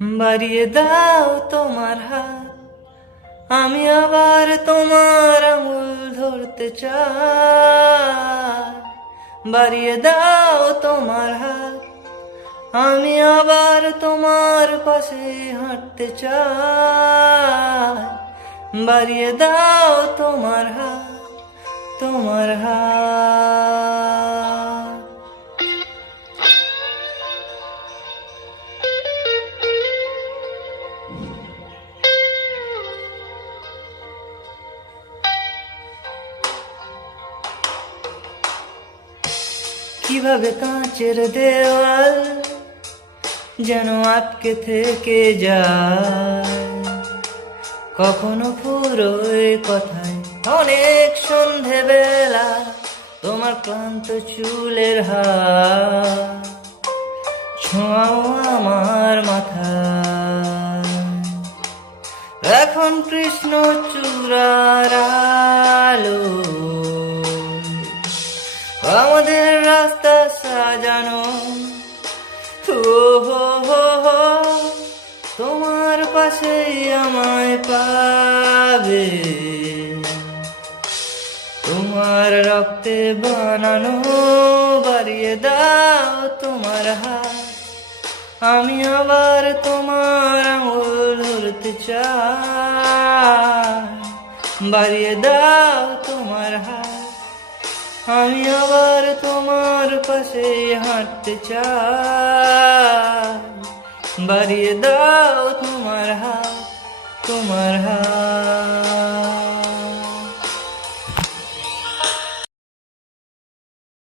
বাড়িয়ে দাও তোমার হাত, আমি আবার তোমার আঙুল ধরতে চাই। বাড়িয়ে দাও তোমার হাত, আমি আবার তোমার পাশে হাঁটতে চাই। বাড়িয়ে দাও তোমার হাত, তোমার হাত। কিভাবে কাঁচের দেওয়াল যেন আটকে থেকে যায়, কখনো ফুরোয় কথায় অনেক সন্ধেবেলা তোমার ক্লান্ত চুলের হাত ছোঁয়াও আমার মাথা। এখন কৃষ্ণ চূড়ার আলো আমাদের রাস্তা সাজানো। ও হো হো হো, তোমার পাশেই আমায় পাবে, তোমার রক্তে বানানো। বাড়িয়ে দাও তোমার হাত, আমি আবার তোমার আঙুল ধরতে চাই। বাড়িয়ে দাও তোমার হাত, আমি আবার তোমার পাশে হাঁটতে চাই। বাড়িয়ে দাও তোমার হাত, তোমার হাত।